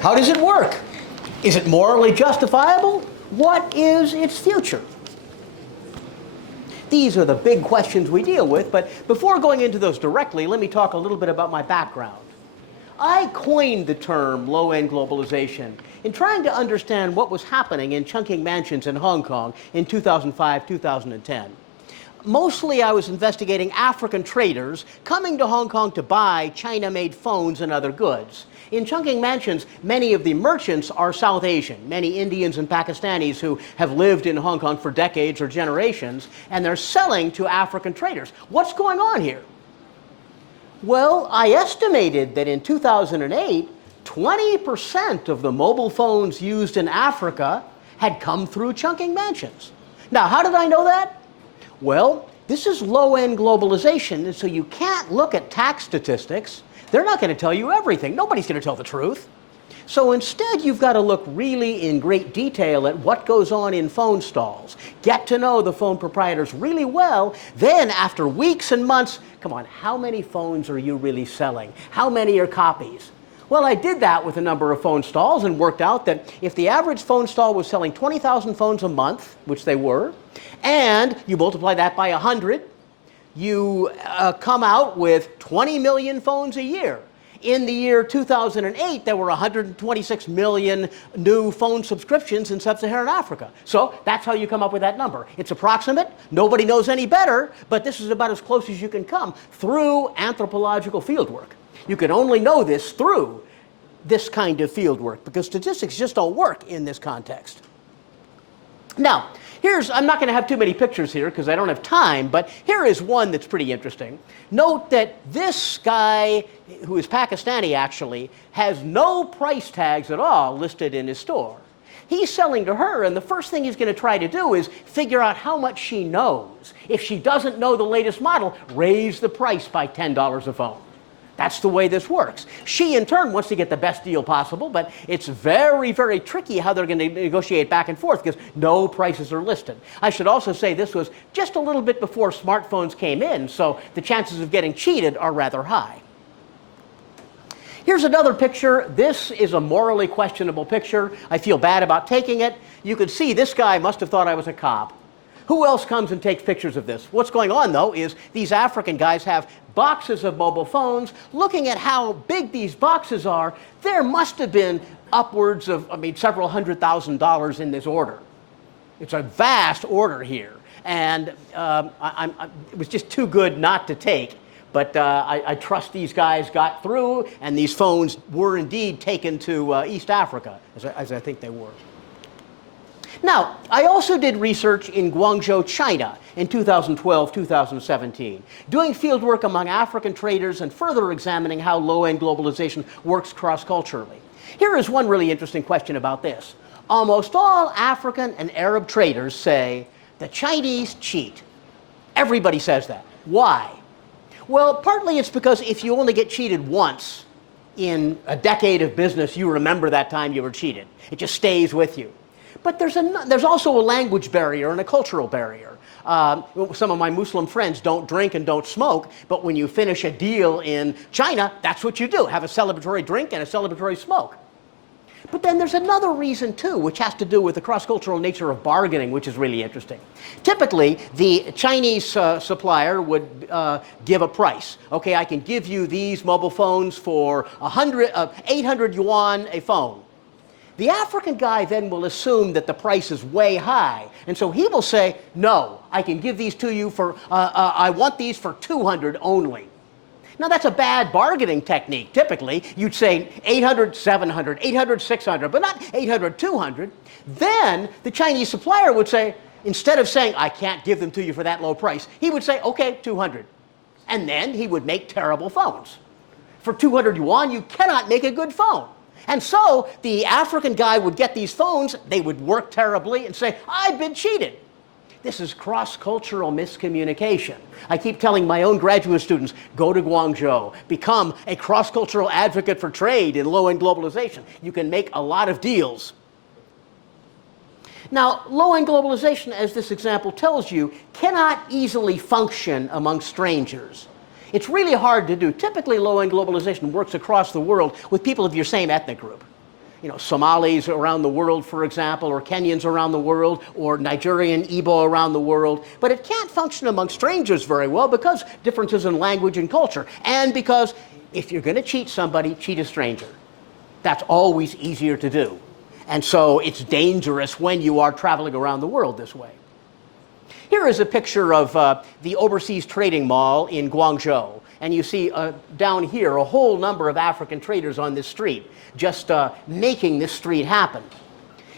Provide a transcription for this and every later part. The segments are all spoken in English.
How does it work? Is it morally justifiable? What is its future? These are the big questions we deal with, but before going into those directly, let me talk a little bit about my background. I coined the term low-end globalization in trying to understand what was happening in Chungking Mansions in Hong Kong in 2005, 2010. Mostly I was investigating African traders coming to Hong Kong to buy China-made phones and other goods. In Chungking Mansions, many of the merchants are South Asian, many Indians and Pakistanis who have lived in Hong Kong for decades or generations, and they're selling to African traders. What's going on here? Well, I estimated that in 2008, 20% of the mobile phones used in Africa had come through Chungking Mansions. Now, how did I know that? Well, this is low-end globalization, and so you can't look at tax statistics. They're not going to tell you everything. Nobody's going to tell the truth. So instead, you've got to look really in great detail at what goes on in phone stalls. Get to know the phone proprietors really well. Then, after weeks and months, come on, how many phones are you really selling? How many are copies? Well, I did that with a number of phone stalls and worked out that if the average phone stall was selling 20,000 phones a month, which they were, and you multiply that by 100, you come out with 20 million phones a year. In the year 2008, there were 126 million new phone subscriptions in sub-Saharan Africa. So that's how you come up with that number. It's approximate. Nobody knows any better, but this is about as close as you can come through anthropological fieldwork. You can only know this through this kind of fieldwork because statistics just don't work in this context. Now, I'm not going to have too many pictures here because I don't have time, but here is one that's pretty interesting. Note that this guy, who is Pakistani actually, has no price tags at all listed in his store. He's selling to her, and the first thing he's going to try to do is figure out how much she knows. If she doesn't know the latest model, raise the price by $10 a phone. That's the way this works. She, in turn, wants to get the best deal possible, but it's very, very tricky how they're going to negotiate back and forth because no prices are listed. I should also say this was just a little bit before smartphones came in, so the chances of getting cheated are rather high. Here's another picture. This is a morally questionable picture. I feel bad about taking it. You can see this guy must have thought I was a cop. Who else comes and takes pictures of this? What's going on, though, is these African guys have boxes of mobile phones. Looking at how big these boxes are, there must have been upwards of, several $100,000 in this order. It's a vast order here. And it was just too good not to take. But I trust these guys got through, and these phones were indeed taken to East Africa, as I think they were. Now, I also did research in Guangzhou, China in 2012-2017, doing fieldwork among African traders and further examining how low-end globalization works cross-culturally. Here is one really interesting question about this. Almost all African and Arab traders say the Chinese cheat. Everybody says that. Why? Well, partly it's because if you only get cheated once in a decade of business, you remember that time you were cheated. It just stays with you. But there's also a language barrier and a cultural barrier. Some of my Muslim friends don't drink and don't smoke, but when you finish a deal in China, that's what you do, have a celebratory drink and a celebratory smoke. But then there's another reason, too, which has to do with the cross-cultural nature of bargaining, which is really interesting. Typically, the Chinese supplier would give a price. Okay, I can give you these mobile phones for 800 yuan a phone. The African guy then will assume that the price is way high, and so he will say, no, I can give these to you for, I want these for 200 only. Now, that's a bad bargaining technique. Typically, you'd say 800, 700, 800, 600, but not 800, 200. Then the Chinese supplier would say, instead of saying, I can't give them to you for that low price, he would say, okay, 200. And then he would make terrible phones. For 200 yuan, you cannot make a good phone. And so the African guy would get these phones, they would work terribly and say, I've been cheated. This is cross-cultural miscommunication. I keep telling my own graduate students, go to Guangzhou, become a cross-cultural advocate for trade in low-end globalization. You can make a lot of deals. Now, low-end globalization, as this example tells you, cannot easily function among strangers. It's really hard to do. Typically, low-end globalization works across the world with people of your same ethnic group. you know, Somalis around the world, for example, or Kenyans around the world, or Nigerian Igbo around the world. But it can't function among strangers very well because differences in language and culture, and because if you're going to cheat somebody, cheat a stranger. That's always easier to do. And so it's dangerous when you are traveling around the world this way. Here is a picture of the overseas trading mall in Guangzhou. And you see down here a whole number of African traders on this street, just making this street happen.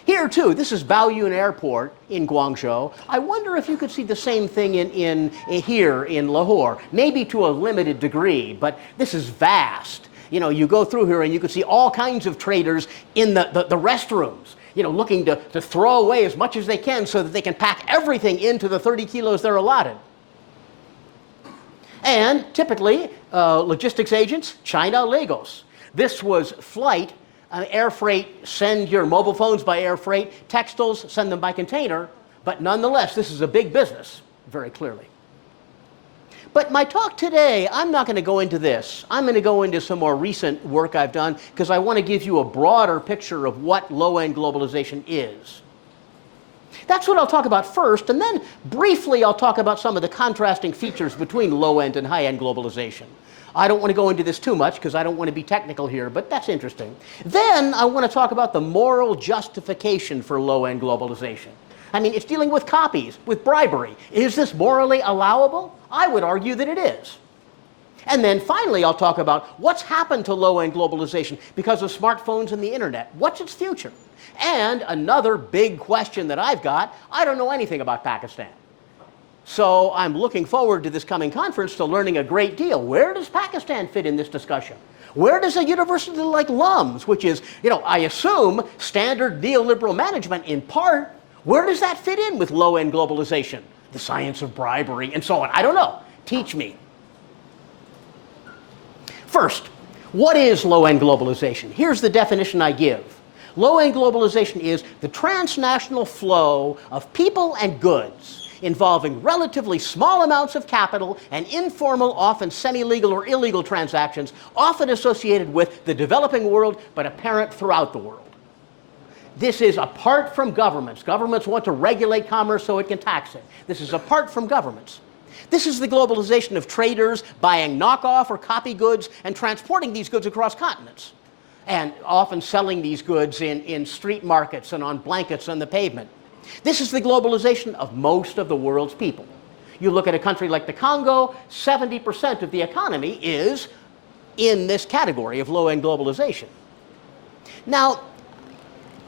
Here too, this is Baoyun Airport in Guangzhou. I wonder if you could see the same thing here in Lahore, maybe to a limited degree, but this is vast. You know, you go through here and you can see all kinds of traders in the restrooms, you know, looking to throw away as much as they can so that they can pack everything into the 30 kilos they're allotted. And typically, logistics agents, China, Lagos. This was flight, air freight, send your mobile phones by air freight, textiles, send them by container, but nonetheless, this is a big business, very clearly. But my talk today, I'm not going to go into this. I'm going to go into some more recent work I've done because I want to give you a broader picture of what low-end globalization is. That's what I'll talk about first, and then briefly I'll talk about some of the contrasting features between low-end and high-end globalization. I don't want to go into this too much because I don't want to be technical here, but that's interesting. Then I want to talk about the moral justification for low-end globalization. I mean, it's dealing with copies, with bribery. Is this morally allowable? I would argue that it is. And then finally, I'll talk about what's happened to low-end globalization because of smartphones and the internet. What's its future? And another big question that I've got, I don't know anything about Pakistan. So I'm looking forward to this coming conference to learning a great deal. Where does Pakistan fit in this discussion? Where does a university like LUMS, which is, you know, I assume standard neoliberal management in part, where does that fit in with low-end globalization? The science of bribery and so on. I don't know. Teach me. First, what is low-end globalization? Here's the definition I give. Low-end globalization is the transnational flow of people and goods involving relatively small amounts of capital and informal, often semi-legal or illegal transactions, often associated with the developing world, but apparent throughout the world. This is apart from governments. Governments want to regulate commerce so it can tax it. This is apart from governments. This is the globalization of traders buying knockoff or copy goods and transporting these goods across continents, and often selling these goods in street markets and on blankets on the pavement. This is the globalization of most of the world's people. You look at a country like the Congo, 70% of the economy is in this category of low-end globalization. Now,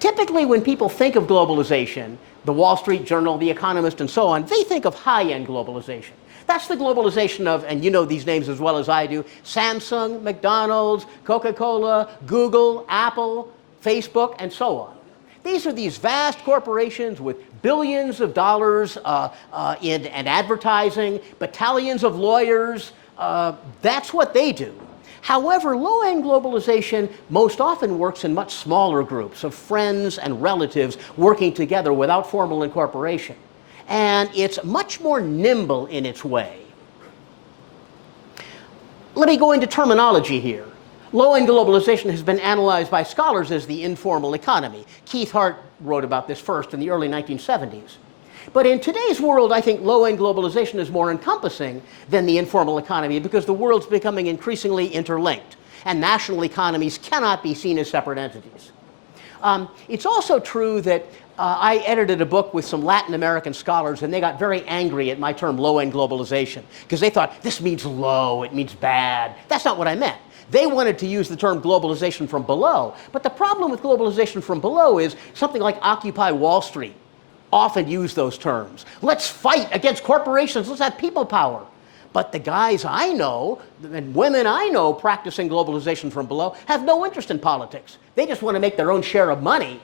typically when people think of globalization, the Wall Street Journal, The Economist, and so on, they think of high-end globalization. That's the globalization of, and you know these names as well as I do, Samsung, McDonald's, Coca-Cola, Google, Apple, Facebook, and so on. These are these vast corporations with billions of dollars in advertising, battalions of lawyers. That's what they do. However, low-end globalization most often works in much smaller groups of friends and relatives working together without formal incorporation. And it's much more nimble in its way. Let me go into terminology here. Low-end globalization has been analyzed by scholars as the informal economy. Keith Hart wrote about this first in the early 1970s. But in today's world, I think low-end globalization is more encompassing than the informal economy because the world's becoming increasingly interlinked, and national economies cannot be seen as separate entities. It's also true that I edited a book with some Latin American scholars, and they got very angry at my term low-end globalization because they thought this means low, it means bad. That's not what I meant. They wanted to use the term globalization from below. But the problem with globalization from below is something like Occupy Wall Street often use those terms. Let's fight against corporations. Let's have people power. But the guys I know and women I know practicing globalization from below have no interest in politics. They just want to make their own share of money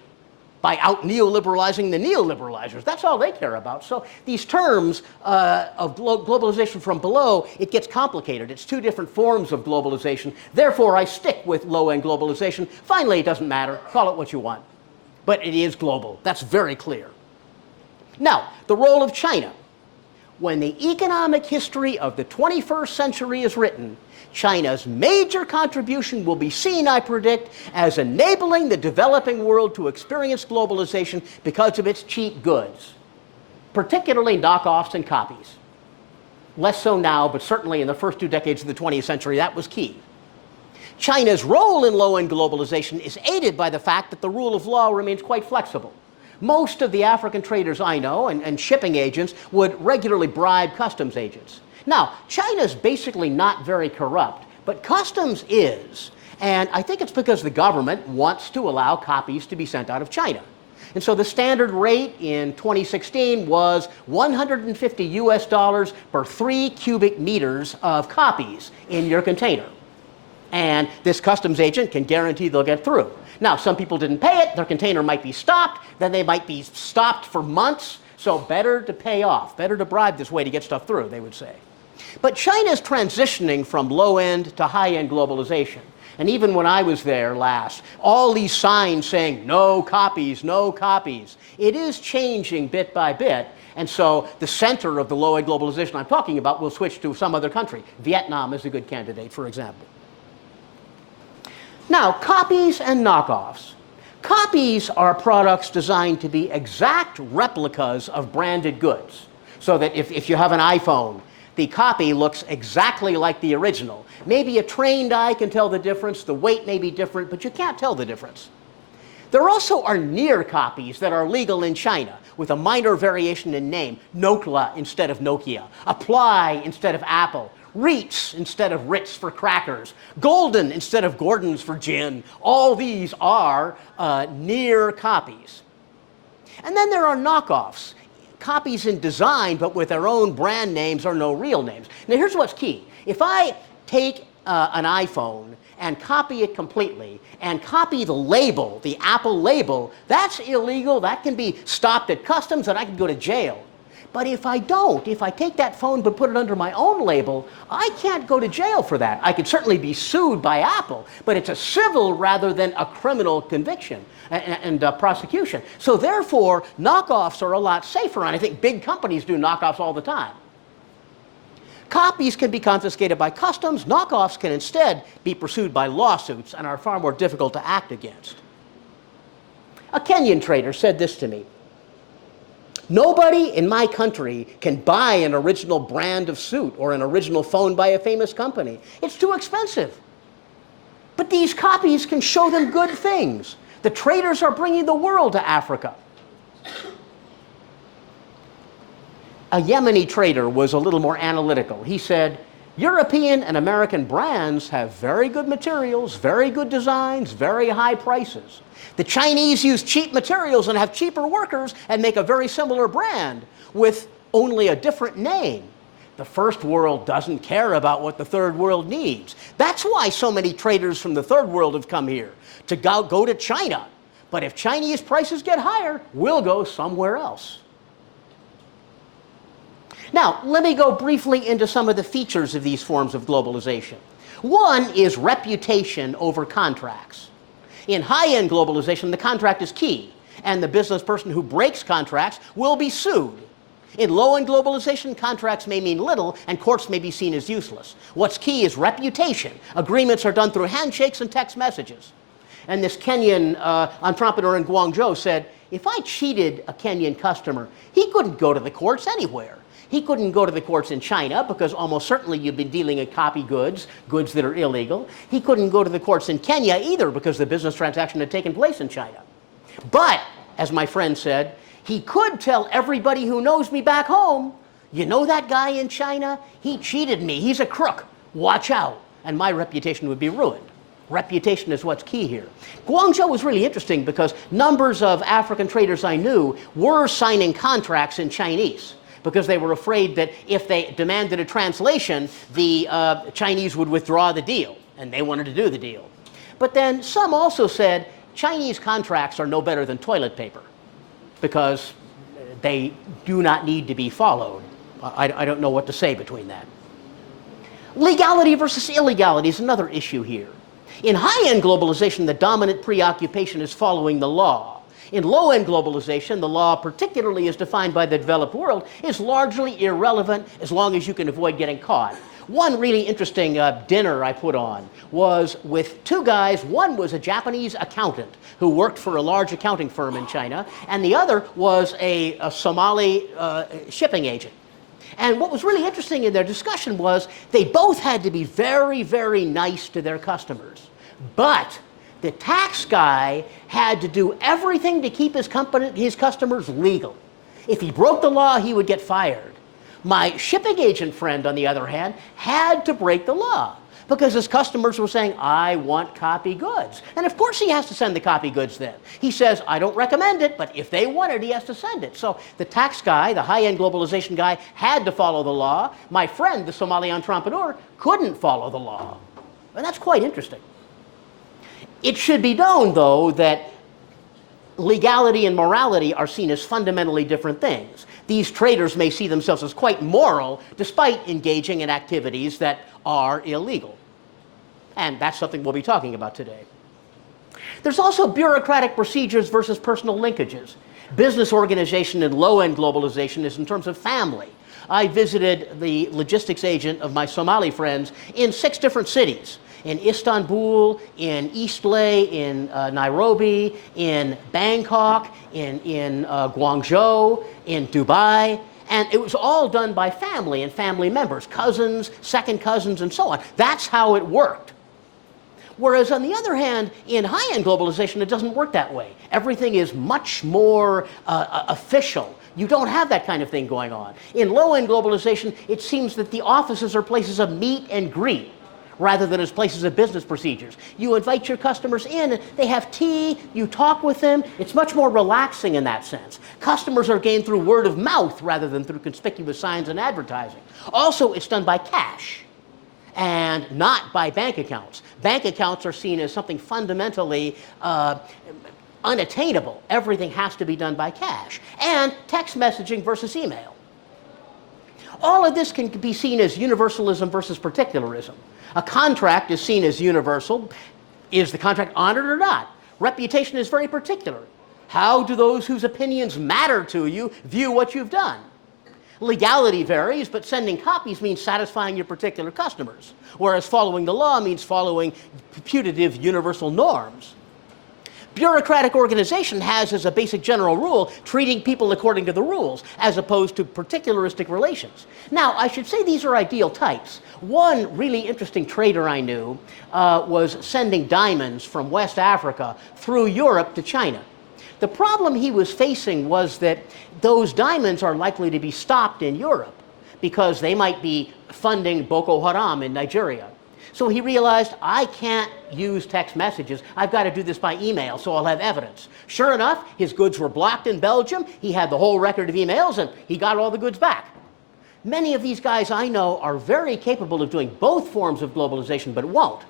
by out-neoliberalizing the neoliberalizers. That's all they care about. So these terms of globalization from below, it gets complicated. It's two different forms of globalization. Therefore, I stick with low-end globalization. Finally, it doesn't matter. Call it what you want. But it is global. That's very clear. Now, the role of China. when the economic history of the 21st century is written, China's major contribution will be seen, I predict, as enabling the developing world to experience globalization because of its cheap goods, particularly knockoffs and copies. Less so now, but certainly in the first 2 decades of the 20th century, that was key. China's role in low-end globalization is aided by the fact that the rule of law remains quite flexible. Most of the African traders I know and shipping agents would regularly bribe customs agents. Now, China's basically not very corrupt, but customs is. And I think it's because the government wants to allow copies to be sent out of China. And so the standard rate in 2016 was $150 per 3 cubic meters of copies in your container. And this customs agent can guarantee they'll get through. Now, some people didn't pay it, their container might be stopped, then they might be stopped for months, so better to pay off, better to bribe this way to get stuff through, they would say. But China's transitioning from low-end to high-end globalization. And even when I was there last, all these signs saying, no copies, no copies. It is changing bit by bit. And so the center of the low-end globalization I'm talking about will switch to some other country. Vietnam is a good candidate, for example. Now, copies and knockoffs. Copies are products designed to be exact replicas of branded goods. So that if you have an iPhone, the copy looks exactly like the original. Maybe a trained eye can tell the difference, the weight may be different, but you can't tell the difference. There also are near copies that are legal in China, with a minor variation in name. Nokia instead of Nokia, Apply instead of Apple, Ritz instead of Ritz for crackers, Golden instead of Gordon's for gin. All these are near copies. And then there are knockoffs. Copies in design, but with their own brand names or no real names. Now here's what's key. If I take an iPhone and copy it completely and copy the label, the Apple label, that's illegal. That can be stopped at customs and I can go to jail. But if I don't, if I take that phone but put it under my own label, I can't go to jail for that. I could certainly be sued by Apple, but it's a civil rather than a criminal conviction and prosecution. So therefore, knockoffs are a lot safer, and I think big companies do knockoffs all the time. Copies can be confiscated by customs. Knockoffs can instead be pursued by lawsuits and are far more difficult to act against. A Kenyan trader said this to me. Nobody in my country can buy an original brand of suit or an original phone by a famous company. It's too expensive. But these copies can show them good things. The traders are bringing the world to Africa. A Yemeni trader was a little more analytical. He said, European and American brands have very good materials, very good designs, very high prices. The Chinese use cheap materials and have cheaper workers and make a very similar brand with only a different name. The first world doesn't care about what the third world needs. That's why so many traders from the third world have come here, to go to China. But if Chinese prices get higher, we'll go somewhere else. Now, let me go briefly into some of the features of these forms of globalization. One is reputation over contracts. In high-end globalization, the contract is key, and the business person who breaks contracts will be sued. In low-end globalization, contracts may mean little, and courts may be seen as useless. What's key is reputation. Agreements are done through handshakes and text messages. And this Kenyan entrepreneur in Guangzhou said, if I cheated a Kenyan customer, he couldn't go to the courts anywhere. He couldn't go to the courts in China because almost certainly you've been dealing in copy goods, goods that are illegal. He couldn't go to the courts in Kenya either because the business transaction had taken place in China. But, as my friend said, he could tell everybody who knows me back home, you know that guy in China? He cheated me. He's a crook. Watch out. And my reputation would be ruined. Reputation is what's key here. Guangzhou was really interesting because numbers of African traders I knew were signing contracts in Chinese, because they were afraid that if they demanded a translation, the Chinese would withdraw the deal, and they wanted to do the deal. But then some also said Chinese contracts are no better than toilet paper because they do not need to be followed. I don't know what to say between that. Legality versus illegality is another issue here. In high-end globalization, the dominant preoccupation is following the law. In low-end globalization, the law, particularly as defined by the developed world, is largely irrelevant as long as you can avoid getting caught. One really interesting dinner I put on was with two guys. One was a Japanese accountant who worked for a large accounting firm in China, and the other was a Somali shipping agent. And what was really interesting in their discussion was they both had to be very, very nice to their customers. But the tax guy had to do everything to keep his customers legal. If he broke the law, he would get fired. My shipping agent friend, on the other hand, had to break the law because his customers were saying, I want copy goods. And of course he has to send the copy goods then. He says, I don't recommend it, but if they want it, he has to send it. So the tax guy, the high-end globalization guy, had to follow the law. My friend, the Somali entrepreneur, couldn't follow the law. And that's quite interesting. It should be known, though, that legality and morality are seen as fundamentally different things. These traders may see themselves as quite moral despite engaging in activities that are illegal. And that's something we'll be talking about today. There's also bureaucratic procedures versus personal linkages. Business organization in low-end globalization is in terms of family. I visited the logistics agent of my Somali friends in 6 different cities. In Istanbul, in Eastlay, in Nairobi, in Bangkok, in Guangzhou, in Dubai. And it was all done by family and family members, cousins, second cousins, and so on. That's how it worked. Whereas on the other hand, in high-end globalization, it doesn't work that way. Everything is much more official. You don't have that kind of thing going on. In low-end globalization, it seems that the offices are places of meet and greet, rather than as places of business procedures. You invite your customers in, they have tea, you talk with them. It's much more relaxing in that sense. Customers are gained through word of mouth rather than through conspicuous signs and advertising. Also, it's done by cash and not by bank accounts. Bank accounts are seen as something fundamentally unattainable. Everything has to be done by cash. And text messaging versus email. All of this can be seen as universalism versus particularism. A contract is seen as universal. Is the contract honored or not? Reputation is very particular. How do those whose opinions matter to you view what you've done? Legality varies, but sending copies means satisfying your particular customers, whereas following the law means following putative universal norms. Bureaucratic organization has as a basic general rule treating people according to the rules as opposed to particularistic relations. Now, I should say these are ideal types. One really interesting trader I knew was sending diamonds from West Africa through Europe to China. The problem he was facing was that those diamonds are likely to be stopped in Europe because they might be funding Boko Haram in Nigeria. So he realized, I can't use text messages. I've got to do this by email, so I'll have evidence. Sure enough, his goods were blocked in Belgium. He had the whole record of emails, and he got all the goods back. Many of these guys I know are very capable of doing both forms of globalization, but won't.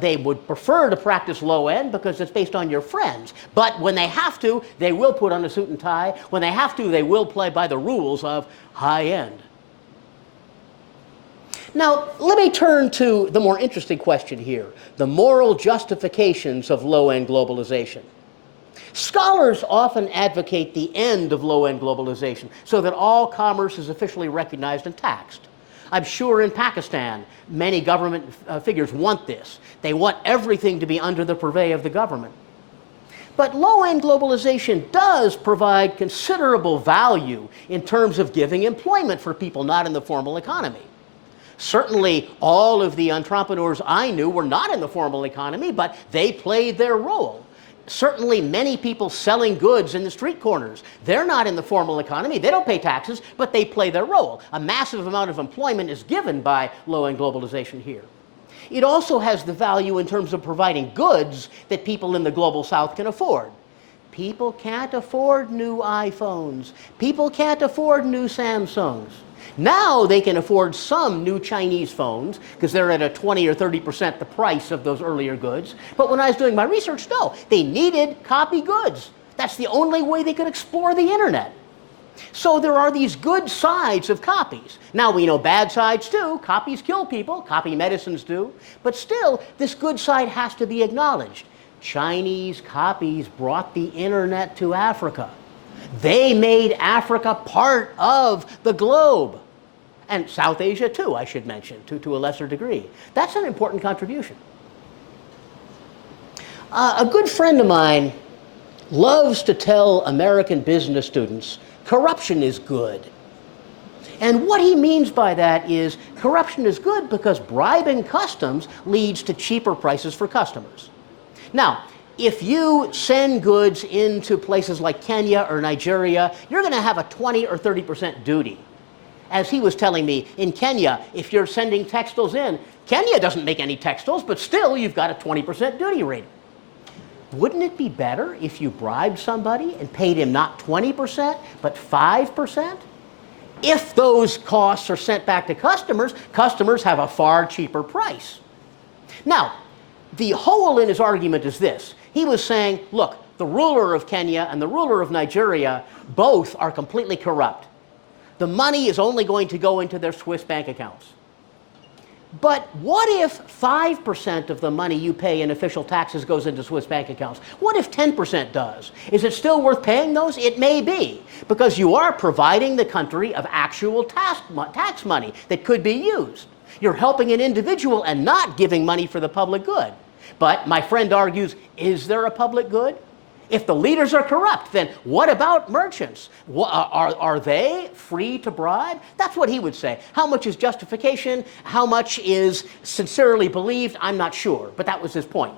They would prefer to practice low end because it's based on your friends. But when they have to, they will put on a suit and tie. When they have to, they will play by the rules of high end. Now, let me turn to the more interesting question here, the moral justifications of low-end globalization. Scholars often advocate the end of low-end globalization so that all commerce is officially recognized and taxed. I'm sure in Pakistan, many government figures want this. They want everything to be under the purvey of the government. But low-end globalization does provide considerable value in terms of giving employment for people not in the formal economy. Certainly, all of the entrepreneurs I knew were not in the formal economy, but they played their role. Certainly, many people selling goods in the street corners, they're not in the formal economy. They don't pay taxes, but they play their role. A massive amount of employment is given by low-end globalization here. It also has the value in terms of providing goods that people in the global south can afford. People can't afford new iPhones. People can't afford new Samsungs. Now they can afford some new Chinese phones because they're at a 20 or 30% the price of those earlier goods. But when I was doing my research, no, they needed copy goods. That's the only way they could explore the internet. So there are these good sides of copies. Now we know bad sides too. Copies kill people. Copy medicines do. But still, this good side has to be acknowledged. Chinese copies brought the internet to Africa. They made Africa part of the globe. And South Asia too, I should mention, to a lesser degree. That's an important contribution. A good friend of mine loves to tell American business students corruption is good. And what he means by that is corruption is good because bribing customs leads to cheaper prices for customers. Now, if you send goods into places like Kenya or Nigeria, you're going to have a 20 or 30% duty. As he was telling me, in Kenya, if you're sending textiles in, Kenya doesn't make any textiles, but still you've got a 20% duty rate. Wouldn't it be better if you bribed somebody and paid him not 20%, but 5%? If those costs are sent back to customers, customers have a far cheaper price. Now, the hole in his argument is this. He was saying, look, the ruler of Kenya and the ruler of Nigeria both are completely corrupt. The money is only going to go into their Swiss bank accounts. But what if 5% of the money you pay in official taxes goes into Swiss bank accounts? What if 10% does? Is it still worth paying those? It may be, because you are providing the country of actual tax money that could be used. You're helping an individual and not giving money for the public good. But my friend argues, is there a public good? If the leaders are corrupt, then what about merchants? Are they free to bribe? That's what he would say. How much is justification? How much is sincerely believed? I'm not sure, but that was his point.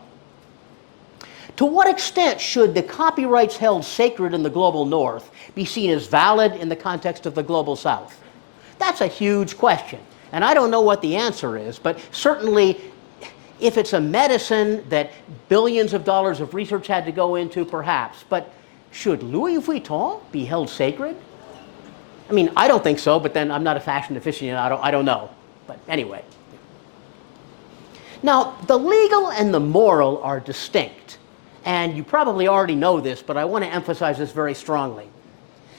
To what extent should the copyrights held sacred in the global north be seen as valid in the context of the global south? That's a huge question, and I don't know what the answer is, but certainly if it's a medicine that billions of dollars of research had to go into, perhaps. But should Louis Vuitton be held sacred? I mean, I don't think so, but then I'm not a fashion aficionado. I don't know. But anyway. Now, the legal and the moral are distinct. And you probably already know this, but I want to emphasize this very strongly.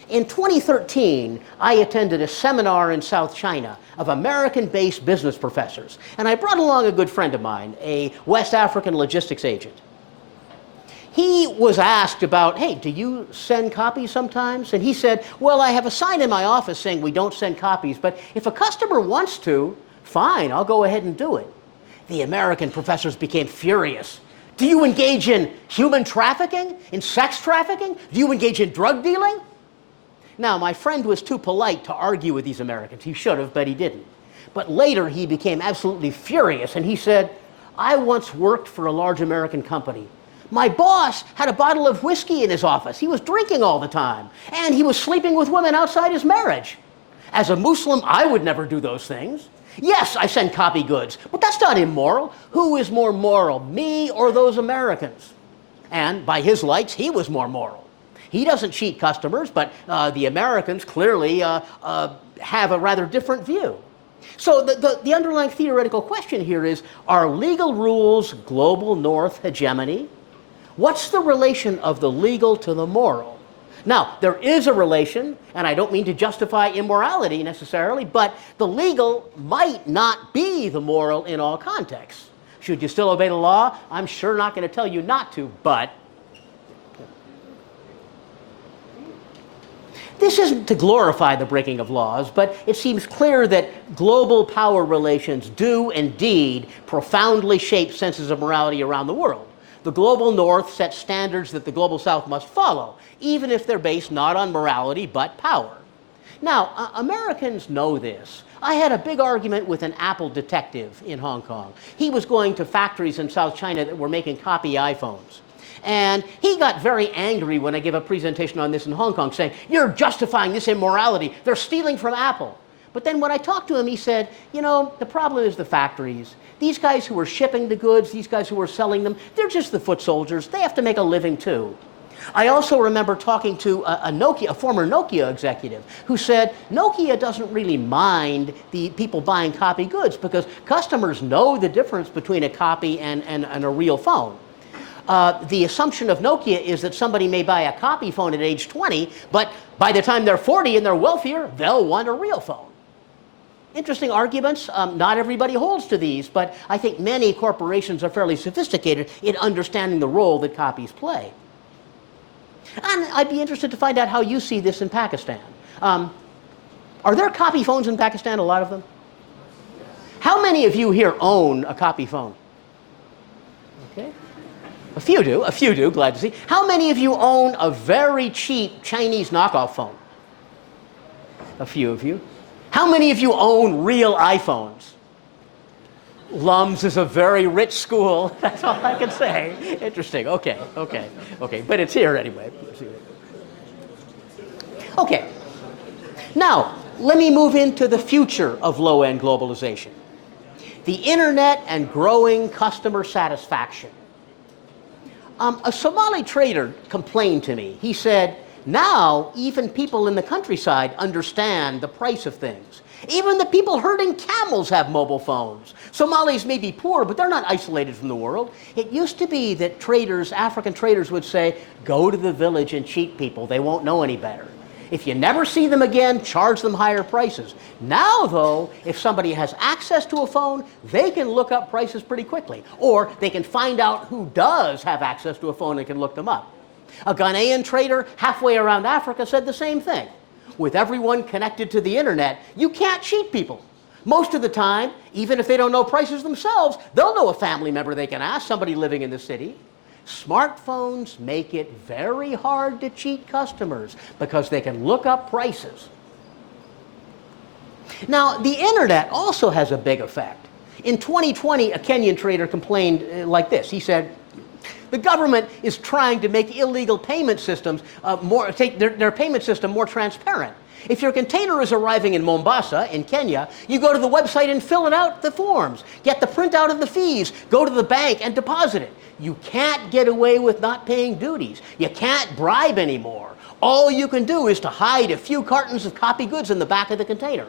In 2013, I attended a seminar in South China of American-based business professors, and I brought along a good friend of mine, a West African logistics agent. He was asked about, hey, do you send copies sometimes? And he said, well, I have a sign in my office saying we don't send copies, but if a customer wants to, fine, I'll go ahead and do it. The American professors became furious. Do you engage in human trafficking, in sex trafficking? Do you engage in drug dealing? Now, my friend was too polite to argue with these Americans. He should have, but he didn't. But later, he became absolutely furious, and he said, I once worked for a large American company. My boss had a bottle of whiskey in his office. He was drinking all the time, and he was sleeping with women outside his marriage. As a Muslim, I would never do those things. Yes, I send copy goods, but that's not immoral. Who is more moral, me or those Americans? And by his lights, he was more moral. He doesn't cheat customers, but the Americans clearly have a rather different view. So the underlying theoretical question here is, are legal rules global north hegemony? What's the relation of the legal to the moral? Now, there is a relation, and I don't mean to justify immorality necessarily, but the legal might not be the moral in all contexts. Should you still obey the law? I'm sure not going to tell you not to, but this isn't to glorify the breaking of laws, but it seems clear that global power relations do indeed profoundly shape senses of morality around the world. The global north sets standards that the global south must follow, even if they're based not on morality but power. Now, Americans know this. I had a big argument with an Apple detective in Hong Kong. He was going to factories in South China that were making copy iPhones. And he got very angry when I gave a presentation on this in Hong Kong, saying, you're justifying this immorality. They're stealing from Apple. But then when I talked to him, he said, you know, the problem is the factories. These guys who are shipping the goods, these guys who are selling them, they're just the foot soldiers. They have to make a living too. I also remember talking to a former Nokia executive who said Nokia doesn't really mind the people buying copy goods because customers know the difference between a copy and a real phone. The assumption of Nokia is that somebody may buy a copy phone at age 20, but by the time they're 40 and they're wealthier, they'll want a real phone. Interesting arguments. Not everybody holds to these, but I think many corporations are fairly sophisticated in understanding the role that copies play. And I'd be interested to find out how you see this in Pakistan. Are there copy phones in Pakistan, a lot of them? How many of you here own a copy phone? Okay. A few do, glad to see. How many of you own a very cheap Chinese knockoff phone? A few of you. How many of you own real iPhones? Lums is a very rich school. That's all I can say. Interesting. Okay. But it's here anyway. Okay. Now, let me move into the future of low-end globalization. The internet and growing customer satisfaction. A Somali trader complained to me. He said, now even people in the countryside understand the price of things. Even the people herding camels have mobile phones. Somalis may be poor, but they're not isolated from the world. It used to be that traders, African traders, would say, go to the village and cheat people. They won't know any better. If you never see them again, charge them higher prices. Now, though, if somebody has access to a phone, they can look up prices pretty quickly. Or they can find out who does have access to a phone and can look them up. A Ghanaian trader halfway around Africa said the same thing. With everyone connected to the internet, you can't cheat people. Most of the time, even if they don't know prices themselves, they'll know a family member they can ask, somebody living in the city. Smartphones make it very hard to cheat customers because they can look up prices. Now, the internet also has a big effect. In 2020, a Kenyan trader complained like this. He said, the government is trying to make illegal payment systems take their payment system more transparent. If your container is arriving in Mombasa, in Kenya, you go to the website and fill it out, the forms, get the printout of the fees, go to the bank and deposit it. You can't get away with not paying duties. You can't bribe anymore. All you can do is to hide a few cartons of copy goods in the back of the container.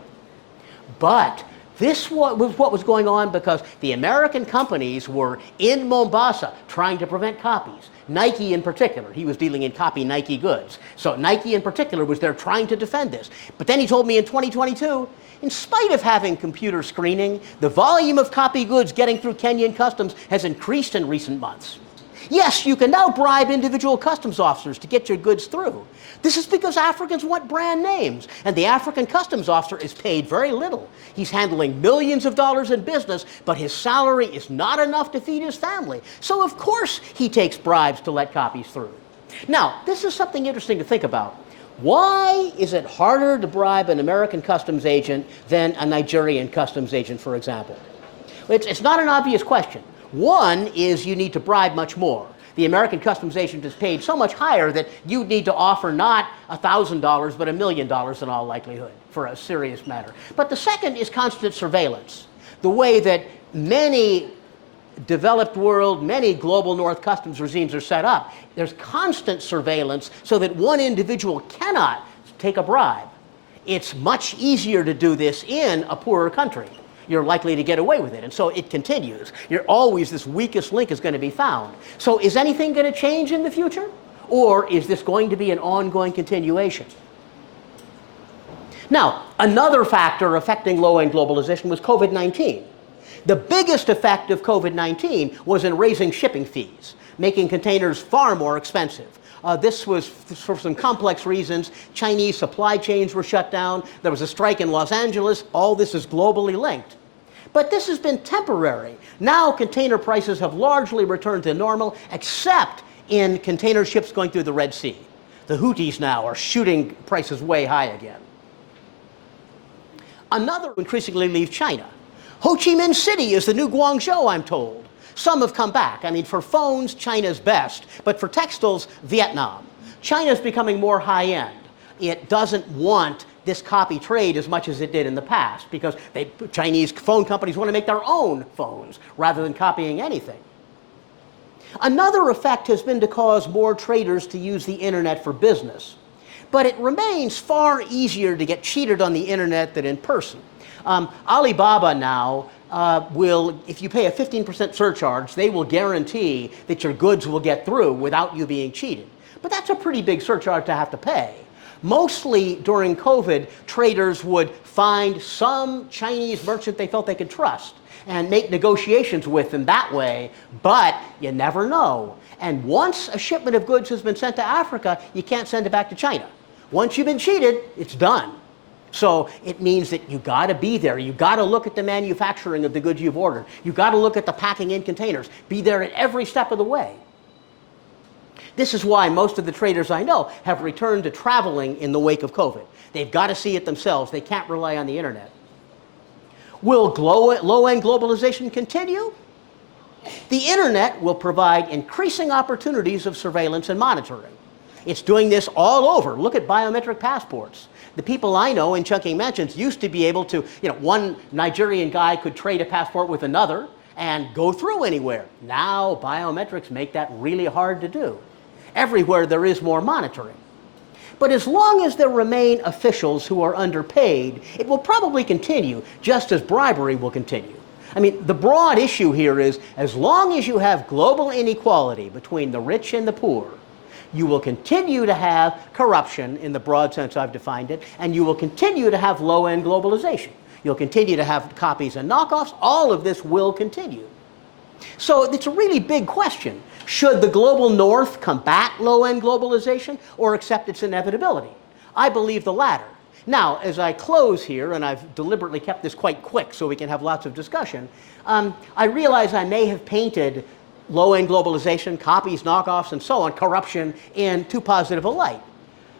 But this was what was going on because the American companies were in Mombasa trying to prevent copies. Nike in particular, he was dealing in copy Nike goods. So Nike in particular was there trying to defend this. But then he told me in 2022, in spite of having computer screening, the volume of copy goods getting through Kenyan customs has increased in recent months. Yes, you can now bribe individual customs officers to get your goods through. This is because Africans want brand names, and the African customs officer is paid very little. He's handling millions of dollars in business, but his salary is not enough to feed his family. So of course he takes bribes to let copies through. Now, this is something interesting to think about. Why is it harder to bribe an American customs agent than a Nigerian customs agent, for example? It's not an obvious question. One is you need to bribe much more. The American customs agent is paid so much higher that you need to offer not $1,000 but $1 million in all likelihood for a serious matter. But the second is constant surveillance. The way that many developed world, many global north customs regimes are set up, there's constant surveillance so that one individual cannot take a bribe. It's much easier to do this in a poorer country. You're likely to get away with it. And so it continues. You're always, this weakest link is going to be found. So is anything going to change in the future? Or is this going to be an ongoing continuation? Now, another factor affecting low-end globalization was COVID-19. The biggest effect of COVID-19 was in raising shipping fees, making containers far more expensive. This was for some complex reasons. Chinese supply chains were shut down. There was a strike in Los Angeles. All this is globally linked. But this has been temporary. Now container prices have largely returned to normal, except in container ships going through the Red Sea. The Houthis now are shooting prices way high again. Another increasingly leave China. Ho Chi Minh City is the new Guangzhou, I'm told. Some have come back. I mean, for phones, China's best, but for textiles, Vietnam. China's becoming more high-end. It doesn't want this copy trade as much as it did in the past because Chinese phone companies want to make their own phones rather than copying anything. Another effect has been to cause more traders to use the internet for business. But it remains far easier to get cheated on the internet than in person. Alibaba now will, if you pay a 15% surcharge, they will guarantee that your goods will get through without you being cheated. But that's a pretty big surcharge to have to pay. Mostly during COVID, traders would find some Chinese merchant they felt they could trust and make negotiations with them that way, but you never know. And once a shipment of goods has been sent to Africa, you can't send it back to China. Once you've been cheated, it's done. So it means that you got to be there. You got to look at the manufacturing of the goods you've ordered. You got to look at the packing in containers. Be there at every step of the way. This is why most of the traders I know have returned to traveling in the wake of COVID. They've got to see it themselves. They can't rely on the internet. Will low-end globalization continue? The internet will provide increasing opportunities of surveillance and monitoring. It's doing this all over. Look at biometric passports. The people I know in Chungking Mansions used to be able to, one Nigerian guy could trade a passport with another and go through anywhere. Now biometrics make that really hard to do. Everywhere there is more monitoring. But as long as there remain officials who are underpaid, it will probably continue, just as bribery will continue. I mean, the broad issue here is, as long as you have global inequality between the rich and the poor, you will continue to have corruption in the broad sense I've defined it, and you will continue to have low-end globalization. You'll continue to have copies and knockoffs. All of this will continue. So it's a really big question. Should the global north combat low-end globalization or accept its inevitability? I believe the latter. Now, as I close here, and I've deliberately kept this quite quick so we can have lots of discussion, I realize I may have painted low-end globalization, copies, knockoffs, and so on, corruption, in too positive a light.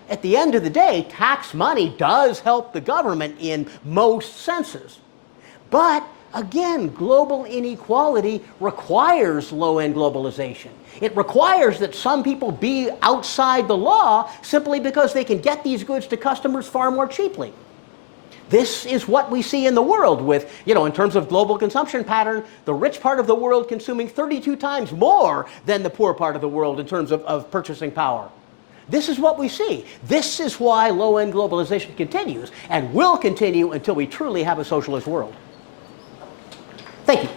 At the end of the day, tax money does help the government in most senses. But again, global inequality requires low-end globalization. It requires that some people be outside the law simply because they can get these goods to customers far more cheaply. This is what we see in the world with, in terms of global consumption pattern, the rich part of the world consuming 32 times more than the poor part of the world in terms of purchasing power. This is what we see. This is why low-end globalization continues and will continue until we truly have a socialist world. Thank you.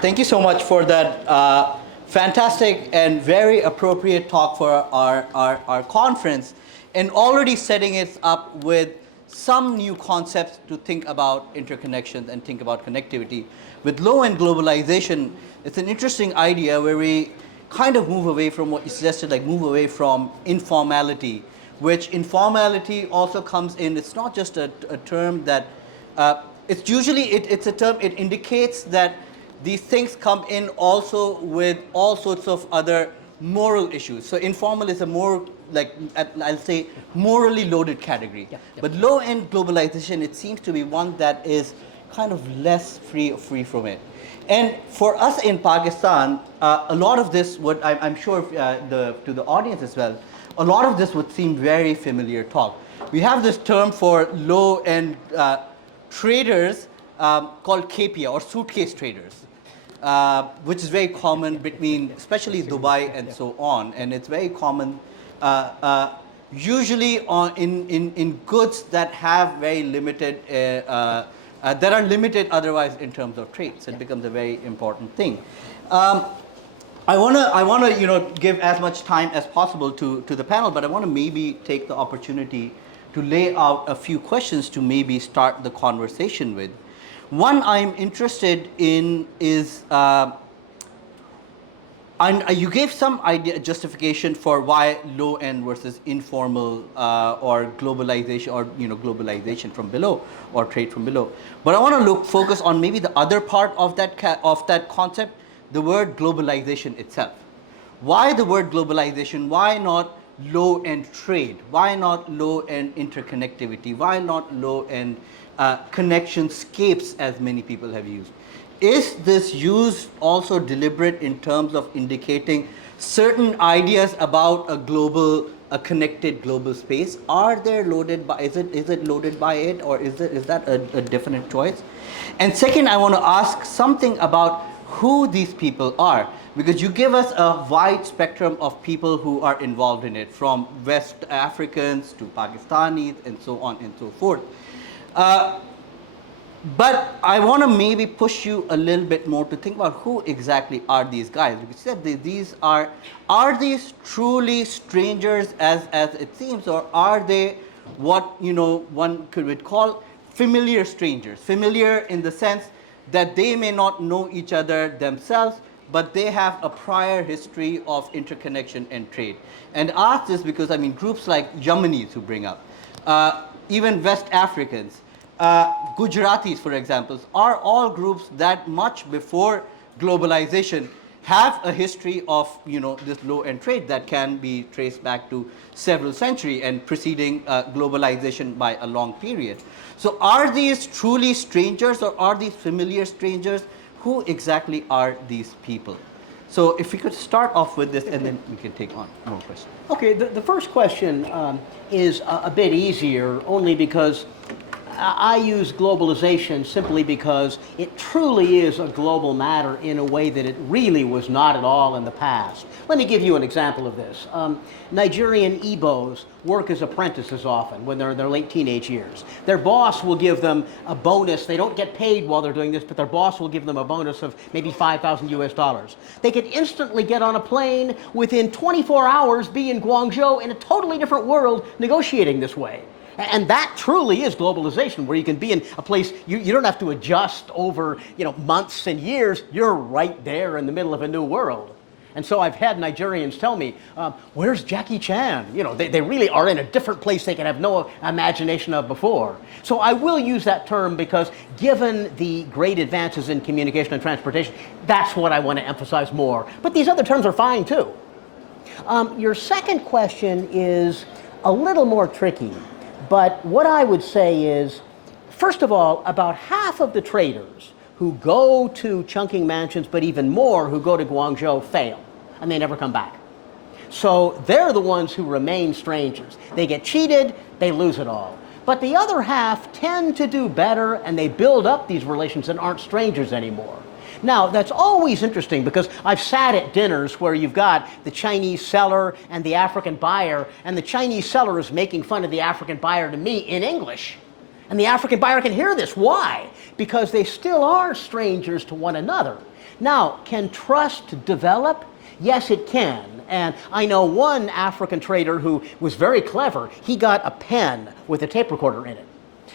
Thank you so much for that fantastic and very appropriate talk for our conference, and already setting it up with some new concepts to think about interconnections and think about connectivity. With low-end globalization, it's an interesting idea where we kind of move away from what you suggested, like move away from informality, which informality also comes in. It's not just a term that, it's usually, it's a term, it indicates that these things come in also with all sorts of other moral issues. So informal is a more, like, I'll say, morally loaded category. Yeah. But low-end globalization, it seems to be one that is kind of less free from it. And for us in Pakistan, a lot of this would, I'm sure to the audience as well, a lot of this would seem very familiar talk. We have this term for low-end traders called KPA, or suitcase traders, which is very common between, especially Dubai and so on. And it's very common usually in goods that have very limited, that are limited otherwise in terms of trade. So it becomes a very important thing. I wanna give as much time as possible to the panel, but I want to maybe take the opportunity to lay out a few questions to maybe start the conversation with. One I'm interested in is, and you gave some justification for why low-end versus informal or globalization, or globalization from below or trade from below. But I want to focus on maybe the other part of that concept, the word globalization itself. Why the word globalization? Why not low-end trade? Why not low-end interconnectivity? Why not low-end connectionscapes, as many people have used? Is this use also deliberate in terms of indicating certain ideas about a connected global space? Are they loaded by, is it loaded by it, or is that a definite choice? And second, I want to ask something about who these people are, because you give us a wide spectrum of people who are involved in it, from West Africans to Pakistanis and so on and so forth. But I want to maybe push you a little bit more to think about who exactly are these guys. You said these are these truly strangers as it seems, or are they what one could call familiar strangers? Familiar in the sense that they may not know each other themselves, but they have a prior history of interconnection and trade. And ask this because I mean groups like Yemenis who bring up, even West Africans. Gujaratis, for example, are all groups that much before globalization have a history of this low-end trade that can be traced back to several centuries and preceding globalization by a long period. So are these truly strangers or are these familiar strangers? Who exactly are these people? So if we could start off with this and then we can take on more questions. Okay, the first question is a bit easier only because I use globalization simply because it truly is a global matter in a way that it really was not at all in the past. Let me give you an example of this. Nigerian Igbos work as apprentices often when they're in their late teenage years. Their boss will give them a bonus. They don't get paid while they're doing this, but their boss will give them a bonus of maybe 5,000 US dollars. They could instantly get on a plane, within 24 hours be in Guangzhou in a totally different world negotiating this way. And that truly is globalization, where you can be in a place, you don't have to adjust over months and years. You're right there in the middle of a new world. And so I've had Nigerians tell me, where's Jackie Chan? They really are in a different place they can have no imagination of before. So I will use that term because given the great advances in communication and transportation, that's what I want to emphasize more. But these other terms are fine too. Your second question is a little more tricky. But what I would say is, first of all, about half of the traders who go to Chungking Mansions, but even more who go to Guangzhou, fail, and they never come back. So they're the ones who remain strangers. They get cheated, they lose it all. But the other half tend to do better, and they build up these relations and aren't strangers anymore. Now, that's always interesting because I've sat at dinners where you've got the Chinese seller and the African buyer, and the Chinese seller is making fun of the African buyer to me in English. And the African buyer can hear this. Why? Because they still are strangers to one another. Now, can trust develop? Yes, it can. And I know one African trader who was very clever. He got a pen with a tape recorder in it.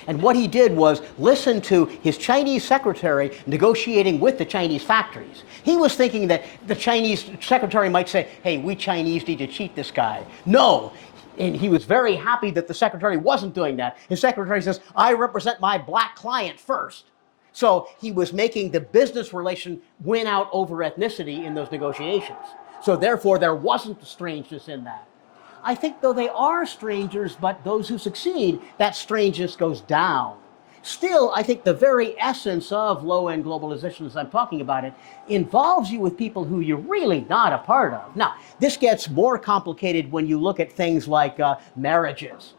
And what he did was listen to his Chinese secretary negotiating with the Chinese factories. He was thinking that the Chinese secretary might say, hey, we Chinese need to cheat this guy. No. And he was very happy that the secretary wasn't doing that. His secretary says, I represent my black client first. So he was making the business relation win out over ethnicity in those negotiations. So therefore, there wasn't the strangeness in that. I think though they are strangers, but those who succeed, that strangeness goes down. Still, I think the very essence of low-end globalization, as I'm talking about it, involves you with people who you're really not a part of. Now, this gets more complicated when you look at things like marriages.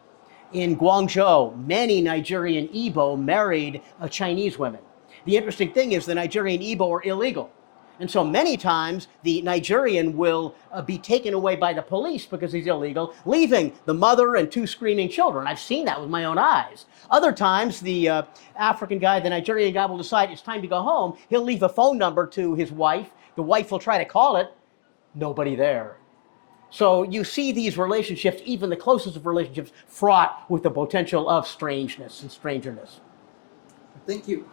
In Guangzhou, many Nigerian Igbo married Chinese women. The interesting thing is the Nigerian Igbo are illegal. And so many times the Nigerian will be taken away by the police because he's illegal, leaving the mother and 2 screaming children. I've seen that with my own eyes. Other times the African guy, the Nigerian guy will decide it's time to go home. He'll leave a phone number to his wife. The wife will try to call it. Nobody there. So you see these relationships, even the closest of relationships, fraught with the potential of strangeness and strangeness. Thank you.